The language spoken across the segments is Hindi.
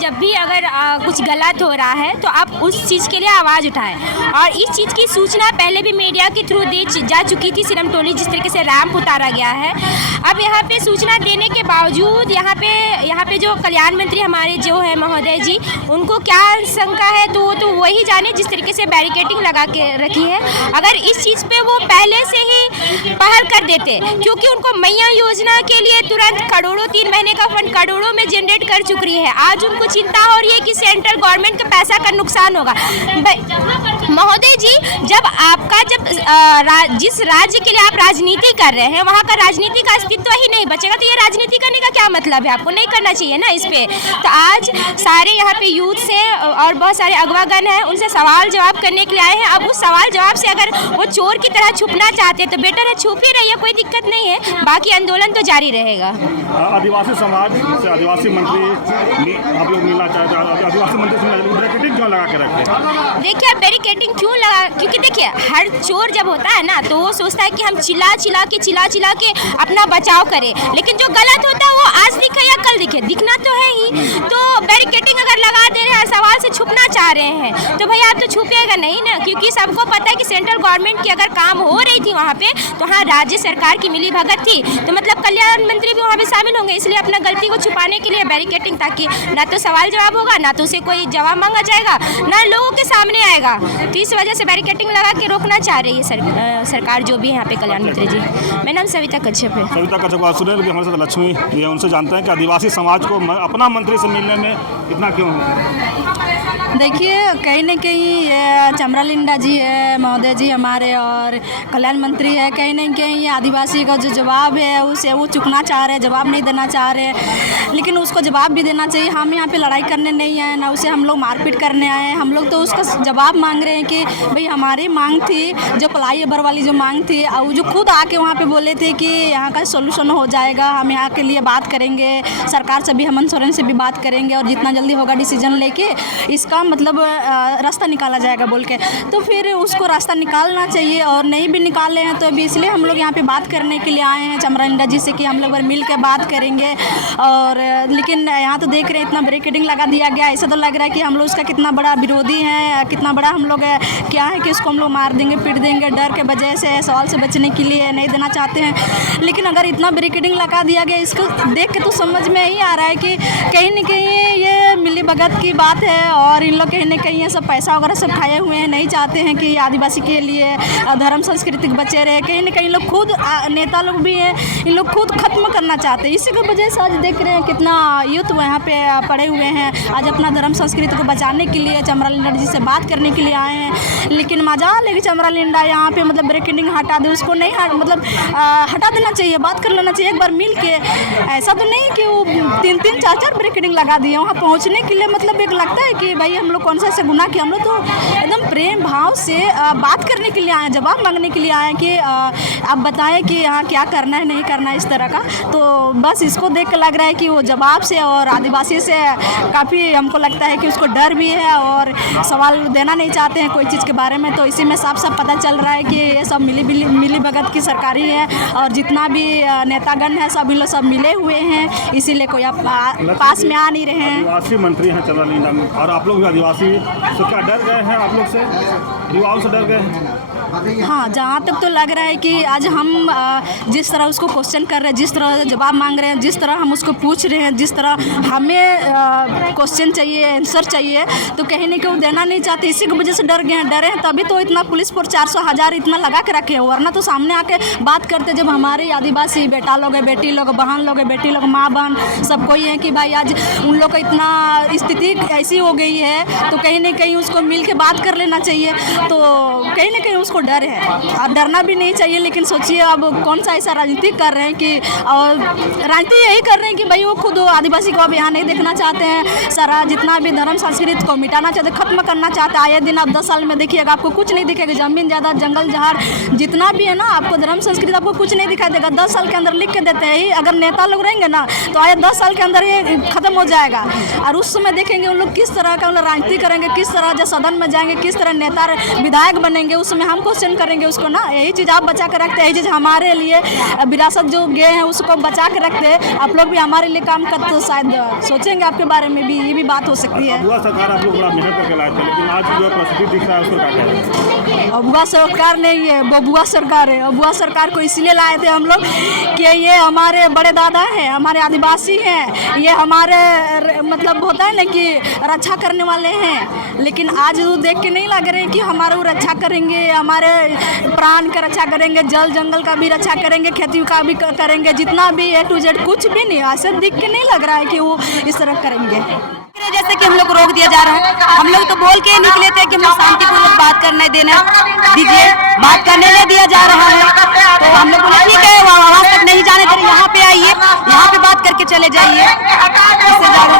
जब भी अगर कुछ गलत हो रहा है तो आप उस चीज़ के लिए आवाज़ उठाएं। और इस चीज़ की सूचना पहले भी मीडिया के थ्रू दी जा चुकी थी, सिरमटोली जिस तरीके से रैंप उतारा गया है। अब यहाँ पे सूचना देने के बावजूद यहाँ पे जो कल्याण मंत्री हमारे जो है महोदय जी, उनको क्या शंका है तो वही जाने, जिस तरीके से बैरिकेडिंग लगा के रखी है। अगर इस चीज़ पे वो पहले से ही पहल कर देते, क्योंकि उनको मैया योजना के लिए तुरंत करोड़ों 3 महीने का फंड करोड़ों में जनरेट कर चुकी है। आज उनको चिंता हो रही है कि सेंट्रल गवर्नमेंट का पैसा का नुकसान होगा। महोदय जी, जिस राज्य के लिए आप राजनीति कर रहे हैं वहाँ का राजनीति का अस्तित्व ही नहीं बचेगा तो ये राजनीति करने का क्या मतलब है? आपको नहीं करना चाहिए ना इस पे। तो आज सारे यहाँ पे यूथ से और बहुत सारे अगवागण हैं, उनसे सवाल जवाब करने के लिए आए हैं। अब उस सवाल जवाब से अगर वो चोर की तरह छुपना चाहते हैं तो बेटर है छुप ही रहिए, कोई दिक्कत नहीं है, बाकी आंदोलन तो जारी रहेगा। आदिवासी समाज से आदिवासी मंत्री आप लोग मिलना चाहते हैं, आदिवासी मंत्री से बैरिकेडिंग क्यों लगा के रखते? देखिए, बैरिकेडिंग क्यों लगा, क्योंकि देखिए हर चोर जब होता है ना तो वो सोचता है कि हम चिल्ला के अपना बचाव करें, लेकिन जो गलत होता है वो आज दिखे या कल दिखे, दिखना तो है ही। तो बैरिकेडिंग अगर लगा दे रहे हैं, सवाल से छुपना चाह रहे हैं तो भैया आप तो छुपिएगा नहीं ना, क्योंकि सबको पता है कि सेंट्रल गवर्नमेंट की अगर काम हो रही थी वहाँ पे तो हाँ राज्य सरकार की मिली भगत थी, तो मतलब कल्याण मंत्री भी वहाँ पे शामिल होंगे। इसलिए अपना गलती को छुपाने के लिए बैरिकेडिंग, ताकि ना तो सवाल जवाब होगा, ना तो उसे कोई जवाब मांगा जाएगा, ना लोगों के सामने आएगा। तो इस वजह से बैरिकेडिंग लगा के रोकना चाह रही है सरकार जो भी है यहाँ पे कल्याण मंत्री जी। मेरा नाम सविता कच्छप है। सविता कच्छप बात सुने, लेकिन हमारे साथ लक्ष्मी ये उनसे जानते हैं कि आदिवासी समाज को अपना मंत्री से मिलने में इतना क्यों है? देखिए, कहीं न कहीं ये चमरालिंडा जी है महोदय जी हमारे, और कल्याण मंत्री है, कहीं न कहीं ये आदिवासी का जो जवाब है उसे वो चुकना चाह रहे हैं, जवाब नहीं देना चाह रहे हैं। लेकिन उसको जवाब भी देना चाहिए। हम यहाँ पे लड़ाई करने नहीं आए, ना उसे हम लोग मारपीट करने आए हैं। हम लोग तो उसका जवाब मांग रहे हैं कि भाई हमारी मांग थी जो फ्लाईओवर वाली जो मांग थी, और जो खुद आके वहाँ पे बोले थे कि यहाँ का सोल्यूशन हो जाएगा, हम यहाँ के लिए बात करेंगे, सरकार से भी, हेमंत सोरेन से भी बात करेंगे और जितना जल्दी होगा डिसीजन लेके इसका मतलब रास्ता निकाला जाएगा बोल के। तो फिर उसको रास्ता निकालना चाहिए, और नहीं भी निकाले हैं तो अभी इसलिए हम लोग यहाँ पे बात करने के लिए आए हैं चमरालिंडा जी से कि हम लोग मिल के बात करेंगे। और लेकिन यहाँ तो देख रहे हैं इतना बैरिकेडिंग लगा दिया गया, ऐसा तो लग रहा है कि हम लोग उसका कितना बड़ा विरोधी हैं, कितना बड़ा हम लोग क्या है कि उसको हम लोग मार देंगे, पीट देंगे, डर के वजह से, सवाल से बचने के लिए नहीं देना चाहते हैं। लेकिन अगर इतना बैरिकेडिंग लगा दिया गया, इसको देख के तो समझ में ही आ रहा है कि कहीं न कहीं ये मिली भगत की बात है, और इन लोग कहीं न कहीं ये सब पैसा वगैरह सब खाए हुए हैं, नहीं चाहते हैं कि आदिवासी के लिए धर्म संस्कृति बचे रहे। कहीं न कहीं लोग खुद नेता लोग भी हैं, इन लोग खुद खत्म करना चाहते हैं। इसी की वजह से आज देख रहे हैं कितना यूथ यहाँ पे पड़े हुए हैं, आज अपना धर्म संस्कृति को बचाने के लिए चमरालिंडा जी से बात करने के लिए आए हैं। लेकिन मजा लेकिन चमरालिंडा यहाँ पे मतलब बैरिकेडिंग हटा दे, उसको नहीं हटा देना चाहिए, बात कर लेना चाहिए एक बार मिल के। ऐसा तो नहीं कि वो 3-3, 4-4 बैरिकेडिंग लगा दिए वहाँ पहुँचने के लिए। मतलब एक लगता है कि भाई हम लोग कौन सा ऐसा गुनाह किया, हम लोग तो एकदम प्रेम भाव से बात करने के लिए आए, जवाब मांगने के लिए आए कि आप बताएं कि यहाँ क्या करना है, नहीं करना है इस तरह का। तो बस इसको देख के लग रहा है कि वो जवाब से और आदिवासी से काफ़ी हमको लगता है कि उसको डर भी है और सवाल देना नहीं चाहते हैं कोई चीज़ के बारे में। तो इसी में साफ साफ पता चल रहा है कि ये सब मिली भगत की सरकारी है, और जितना भी नेतागण है सब इन लोग सब मिले हुए हैं, इसीलिए कोई पास में आ नहीं रहे हैं। आदिवासी मंत्री हैं चमरालिंडा में, और आप लोग भी आदिवासी, तो क्या डर गए हैं आप लोग से, युवाओं से डर गए हैं? हाँ, जहाँ तक तो लग रहा है कि आज हम जिस तरह उसको क्वेश्चन कर रहे हैं, जिस तरह जवाब मांग रहे हैं, जिस तरह हम उसको पूछ रहे हैं, जिस तरह हमें क्वेश्चन चाहिए, आंसर चाहिए, तो कहीं ना कहीं वो देना नहीं चाहते। इसी की वजह से डरे हैं, तभी तो इतना पुलिस फोर्स 400,000 इतना लगा के रखे हो, वरना तो सामने आके बात करते। जब हमारे आदिवासी बेटा लोग है, बेटी लोग, बहन लोग है, बेटी लोग, माँ बहन सब कोई है कि भाई आज उन लोग का इतना स्थिति ऐसी हो गई है, तो कहीं ना कहीं उसको मिल के बात कर लेना चाहिए। तो कहीं ना कहीं उसको डर है, और डरना भी नहीं चाहिए। लेकिन सोचिए अब कौन सा ऐसा राजनीति कर रहे हैं कि, और राजनीति यही कर रहे हैं कि भाई वो खुद आदिवासी को अब यहाँ नहीं देखना चाहते हैं, सारा जितना भी धर्म संस्कृति को मिटाना चाहते, खत्म करना चाहते हैं। आए दिन आप 10 साल में देखिएगा आपको कुछ नहीं दिखेगा, जमीन ज़्यादा, जंगल जहार जितना भी है ना, आपको धर्म संस्कृति आपको कुछ नहीं दिखाई देगा। 10 साल के अंदर लिख के देते हैं, अगर नेता लोग रहेंगे ना तो आए 10 साल के अंदर ये खत्म हो जाएगा। और उस समय देखेंगे उन लोग किस तरह का राजनीति करेंगे, किस तरह जो सदन में जाएंगे, किस तरह नेता विधायक बनेंगे, उसमें हम क्वेश्चन करेंगे उसको ना। यही चीज़ आप बचा के रखते हैं, यही चीज़ हमारे लिए विरासत जो गए हैं उसको बचा के रखते हैं। आप लोग भी हमारे लिए काम करते तो शायद सोचेंगे आपके बारे में भी, ये भी बात हो सकती है। अबुआ सरकार आप लोग बड़ा मेहनत करके लाए थे, लेकिन आज जो परिस्थिति दिख रहा है उसको क्या कहें? अबुआ सरकार नहीं है, बबुआ सरकार है। अबुआ सरकार को इसलिए लाए थे हम लोग कि ये हमारे बड़े दादा हैं, हमारे आदिवासी हैं, ये हमारे मतलब होता है ना कि रक्षा करने वाले हैं। लेकिन आज वो देख के नहीं लग रहे कि हमारे वो रक्षा करेंगे, हमारे प्राण का रक्षा करेंगे, जल जंगल का भी रक्षा करेंगे, खेती का भी करेंगे, जितना भी A to Z कुछ भी नहीं, ऐसे दिख के नहीं लग रहा है कि वो इस तरह करेंगे। जैसे कि हम लोग को रोक दिया जा रहा है, हम लोग तो बोल के निकले थे कि हम लोग शांतिपूर्वक बात करने देना दीजिए, बात करने नहीं दिया जा रहा है। तो हम लोग बोले ठीक है, वहाँ तक नहीं जाने दे रहे, यहाँ पे आइए, यहाँ पे बात करके चले जाइए, इससे ज़्यादा।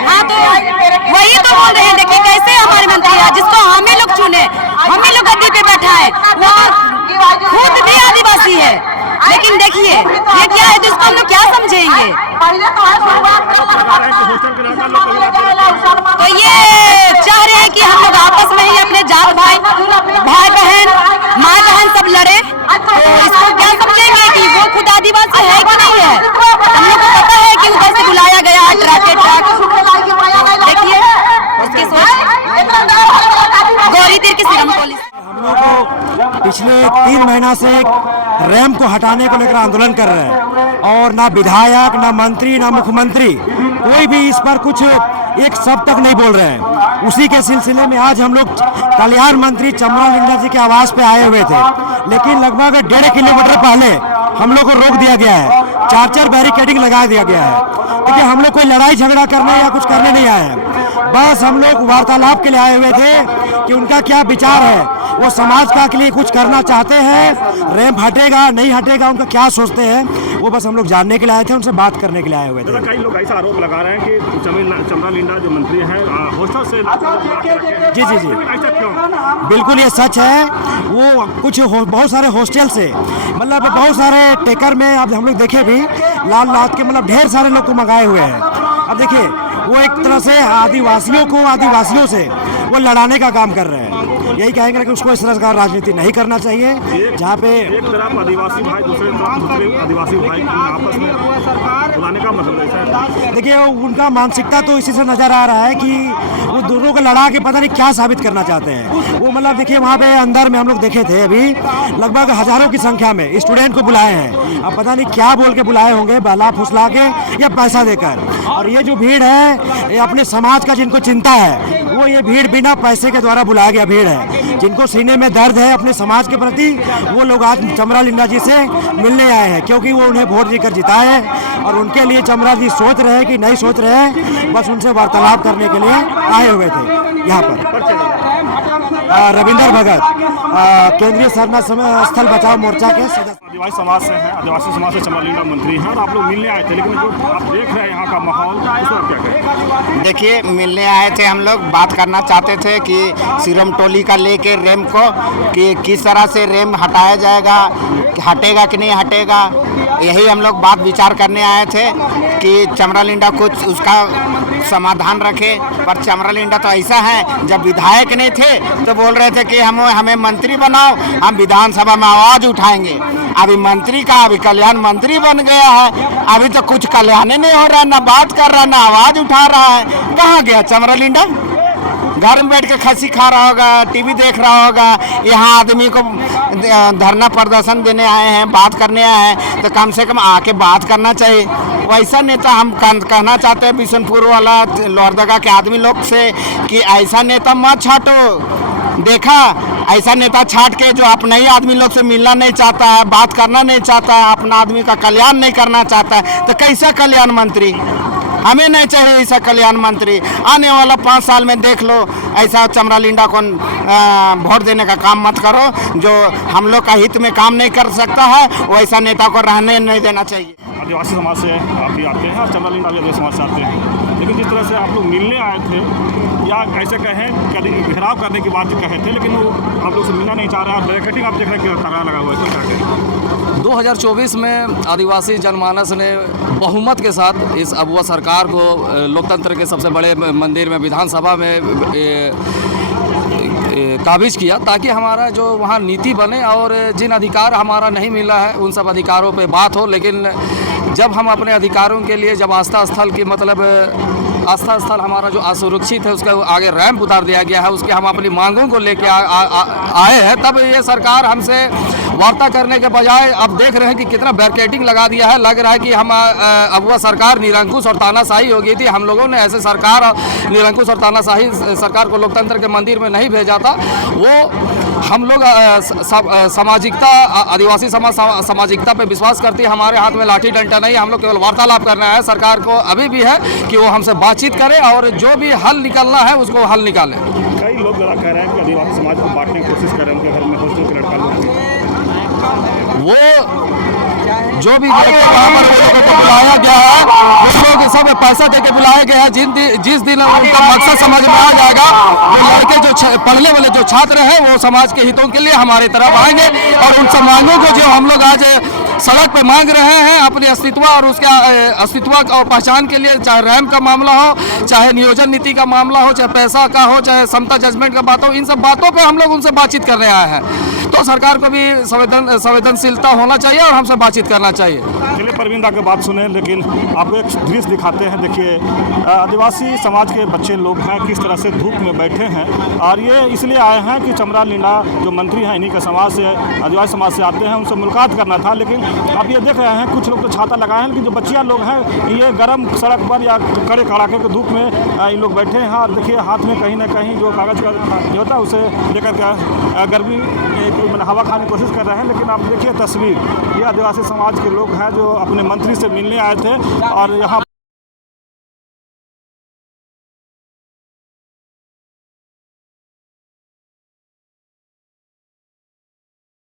हाँ तो वही तो बोल रहे हैं, देखिए कैसे हमारे मंत्री है जिसको हमें लोग चुने, हमें लोग गद्दी पे बैठा है, वो खुद भी आदिवासी है। लेकिन देखिए ये क्या है, तो इसको हम लोग क्या समझेंगे? तो ये चाह रहे हैं कि हम लोग आपस में ही अपने जात भाई बहन माँ बहन सब लड़े, तो इसको क्या समझेंगे कि वो खुद आदिवासी है कि नहीं है? हम लोग को पता है कि उधर से बुलाया गया है देखिए उसकी सोच। गौरी तीर की सिरम पुलिस हम लोग को पिछले 3 महीना से रैम को हटाने को लेकर आंदोलन कर रहे हैं, और ना विधायक, ना मंत्री, ना मुख्यमंत्री कोई भी इस पर कुछ एक शब्द तक नहीं बोल रहे हैं। उसी के सिलसिले में आज हम लोग कल्याण मंत्री चमरा लिंडा जी के आवास पे आए हुए थे, लेकिन लगभग 1.5 किलोमीटर पहले हम लोग को रोक दिया गया है, 4 बैरिकेडिंग लगा दिया गया है। देखिए हम लोग कोई लड़ाई झगड़ा करने या कुछ करने नहीं आए हैं, बस हम लोग वार्तालाप के लिए आए हुए थे कि उनका क्या विचार है, वो समाज का के लिए कुछ करना चाहते हैं, रैंप हटेगा नहीं हटेगा, उनका क्या सोचते हैं, वो बस हम लोग जानने के लिए आए थे, उनसे बात करने के लिए आए हुए थे। कई लोग ऐसा आरोप लगा रहे हैं कि चमरा लिंडा जो मंत्री है हॉस्टल से जी जी जी ऐसा क्यों? बिल्कुल ये सच है, वो कुछ बहुत सारे हॉस्टल से मतलब बहुत सारे टेकर में अब हम लोग देखे भी लात के मतलब ढेर सारे लोग को मंगाए हुए हैं। अब देखिए वो एक तरह से आदिवासियों से वो लड़ाने का काम कर रहे हैं। यही कहेंगे कि उसको इस तरह का राजनीति नहीं करना चाहिए, जहाँ पे एक तरफ आदिवासी भाई दूसरे आदिवासी भाई आपस में बुलाने का मतलब है। देखिए उनका मानसिकता तो इसी से नजर आ रहा है कि वो दोनों को लड़ा के पता नहीं क्या साबित करना चाहते हैं। वो मतलब देखिए वहाँ पे अंदर में हम लोग देखे थे, अभी लगभग हजारों की संख्या में स्टूडेंट को बुलाए हैं। अब पता नहीं क्या बोल के बुलाए होंगे, बहला फुसला के या पैसा देकर। और ये जो भीड़ है ये अपने समाज का जिनको चिंता है, वो ये भीड़ बिना पैसे के द्वारा बुलाया गया भीड़ है। जिनको सीने में दर्द है अपने समाज के प्रति, वो लोग आज चमरा लिंडा जी से मिलने आए हैं, क्योंकि वो उन्हें वोट देकर जिताए हैं और उनके लिए चमरा जी सोच रहे हैं कि नहीं सोच रहे हैं, बस उनसे वार्तालाप करने के लिए आए हुए थे यहाँ पर। रविंदर भगत, केंद्रीय शरण स्थल बचाओ मोर्चा के सदस्य। आदिवासी समाज से हैं, आदिवासी समाज से चमरा लिंडा मंत्री हैं और आप लोग मिलने आए थे, लेकिन जो आप देख रहे हैं यहाँ का माहौल, उसको आप क्या कहें? देखिए मिलने आए थे, हम लोग बात करना चाहते थे कि सिरम टोली का लेके रैम को कि किस तरह से रैम हटाया जाएगा, हटेगा कि नहीं हटेगा, यही हम लोग बात विचार करने आए थे कि चमरा लिंडा कुछ उसका समाधान रखे। पर चमरा लिंडा तो ऐसा है, जब विधायक नहीं थे तो बोल रहे थे कि हमें मंत्री बनाओ, हम विधानसभा में आवाज़ उठाएंगे। अभी मंत्री का अभी कल्याण मंत्री बन गया है, अभी तो कुछ कल्याण नहीं हो रहा, ना बात कर रहा, ना आवाज़ उठा रहा है। कहाँ गया चमरा लिंडा? घर में बैठ के खस्सी खा रहा होगा, टीवी देख रहा होगा। यहाँ आदमी को धरना प्रदर्शन देने आए हैं, बात करने आए हैं, तो कम से कम आके बात करना चाहिए। वैसा नेता हम कहना चाहते हैं बिशनपुर वाला लोहरदगा के आदमी लोग से कि ऐसा नेता मत छाटो। देखा ऐसा नेता छाट के जो अपने ही आदमी लोग से मिलना नहीं चाहता है, बात करना नहीं चाहता है, अपना आदमी का कल्याण नहीं करना चाहता है, तो कैसा कल्याण मंत्री? हमें नहीं चाहिए ऐसा कल्याण मंत्री। आने वाला 5 साल में देख लो, ऐसा चमरा लिंडा को वोट देने का काम मत करो। जो हम लोग का हित में काम नहीं कर सकता है, वैसा नेता को रहने नहीं देना चाहिए। आदिवासी समाज से आप भी आते हैं और चमरा लिंडा भी आदिवासी समाज से आते हैं, लेकिन जिस तरह से आप लोग मिलने आए थे, या ऐसे कहें घेराव करने की बात कहे थे, लेकिन वो आप लोग से मिलना नहीं चाह रहा है। बैरिकेडिंग आप देख रहे हैं कि तगड़ा लगा हुआ है, तो क्या कहें? 2024 में आदिवासी जनमानस ने बहुमत के साथ इस अगुआ सरकार को लोकतंत्र के सबसे बड़े मंदिर में विधानसभा में काबिज किया, ताकि हमारा जो वहाँ नीति बने और जिन अधिकार हमारा नहीं मिला है उन सब अधिकारों पे बात हो। लेकिन जब हम अपने अधिकारों के लिए जब आस्था स्थल की मतलब आस्था स्थल हमारा जो असुरक्षित है उसका आगे रैंप उतार दिया गया है, उसके हम अपनी मांगों को लेके आए हैं, तब ये सरकार हमसे वार्ता करने के बजाय अब देख रहे हैं कि कितना बैरिकेडिंग लगा दिया है। लग रहा है कि हम अगुआ सरकार निरंकुश और तानाशाही हो गई थी। हम लोगों ने ऐसे सरकार निरंकुश और तानाशाही सरकार को लोकतंत्र के मंदिर में नहीं भेजा था। वो हम लोग सामाजिकता, आदिवासी समाज सामाजिकता पे विश्वास करती है। हमारे हाथ में लाठी डंडा नहीं है, हम लोग केवल वार्तालाप करना है। सरकार को अभी भी है कि वो हमसे बातचीत करे और जो भी हल निकलना है उसको हल निकाले। कई लोग कह रहे हैं कि आदिवासी समाज को बांटने की कोशिश कर रहे हैं, उनके घर में हॉस्टल के लड़का लोग वो जो भी बुलाया गया है वो लोग सब पैसा दे के बुलाया गया है। जिस दिन उनका मकसद समझ में आ जाएगा, वो लड़के जो पढ़ने वाले जो छात्र हैं वो समाज के हितों के लिए हमारे तरफ आएंगे और उन सब मांगों को जो हम लोग आज सड़क पे मांग रहे हैं अपने अस्तित्व और उसके अस्तित्व और पहचान के लिए, चाहे रैंप का मामला हो, चाहे नियोजन नीति का मामला हो, चाहे पैसा का हो, चाहे समता जजमेंट का बात हो, इन सब बातों पे हम लोग उनसे बातचीत करने आए हैं। तो सरकार को भी संवेदनशीलता होना चाहिए और हमसे बातचीत करना चाहिए। चलिए परविंदा की बात सुने, लेकिन आपको एक दृश्य दिखाते हैं। देखिए आदिवासी समाज के बच्चे लोग हैं किस तरह से धूप में बैठे हैं, और ये इसलिए आए हैं कि चमरा लिंडा जो मंत्री हैं इन्हीं के समाज से, आदिवासी समाज से आते हैं, उनसे मुलाकात करना था। लेकिन आप ये देख रहे हैं कुछ लोग तो छाता लगाए हैं, लेकिन जो बच्चियाँ लोग हैं ये गर्म सड़क पर या कड़े कड़ाके के धूप में इन लोग बैठे हैं। और देखिए हाथ में कहीं ना कहीं जो कागज़ का जो होता है उसे लेकर के गर्मी हवा खाने की कोशिश कर रहे हैं। लेकिन आप देखिए तस्वीर, ये आदिवासी समाज के लोग हैं जो अपने मंत्री से मिलने आए थे और यहाँ